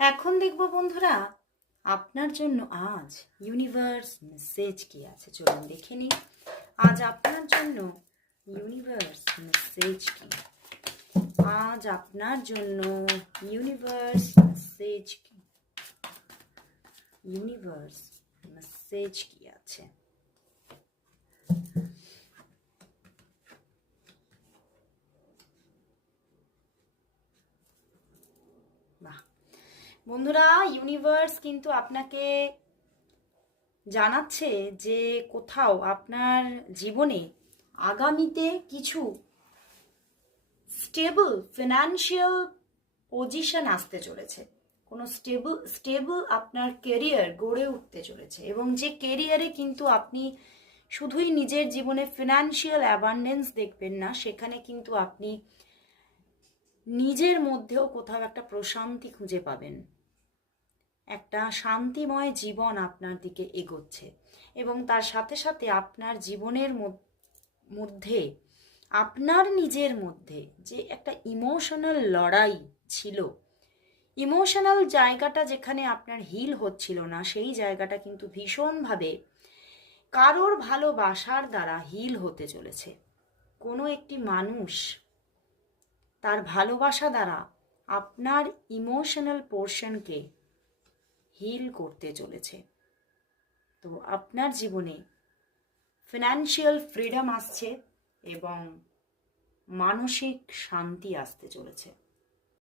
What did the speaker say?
এখন দেখব বন্ধুরা আপনার জন্য আজ ইউনিভার্স মেসেজ কি আছে। চলুন দেখে নিই আজ আপনার জন্য ইউনিভার্স মেসেজ কি। আজ আপনার জন্য ইউনিভার্স মেসেজ কি। ইউনিভার্স মেসেজ কি আছে। বাহ বন্ধুরা, ইউনিভার্স কিন্তু আপনাকে জানাচ্ছে যে কোথাও আপনার জীবনে আগামীতে কিছু স্টেবল ফিনান্সিয়াল পজিশন আসতে চলেছে। কোনো স্টেবল আপনার কেরিয়ার গড়ে উঠতে চলেছে, এবং যে কেরিয়ারে কিন্তু আপনি শুধুই নিজের জীবনে ফিনান্সিয়াল অ্যাবান্ডেন্স দেখবেন না, সেখানে কিন্তু আপনি নিজের মধ্যেও কোথাও একটা প্রশান্তি খুঁজে পাবেন। একটা শান্তিময় জীবন আপনার দিকে এগোচ্ছে, এবং তার সাথে সাথে আপনার জীবনের মধ্যে আপনার নিজের মধ্যে যে একটা ইমোশনাল লড়াই ছিল, ইমোশনাল জায়গাটা যেখানে আপনার হিল হচ্ছিল না, সেই জায়গাটা কিন্তু ভীষণভাবে কারোর ভালোবাসার দ্বারা হিল হতে চলেছে। কোনো একটি মানুষ তার ভালোবাসা দ্বারা আপনার ইমোশনাল পোর্শনকে হিল করতে চলেছে। তো আপনার জীবনে ফিনান্সিয়াল ফ্রিডম আসছে এবং মানসিক শান্তি আসতে চলেছে।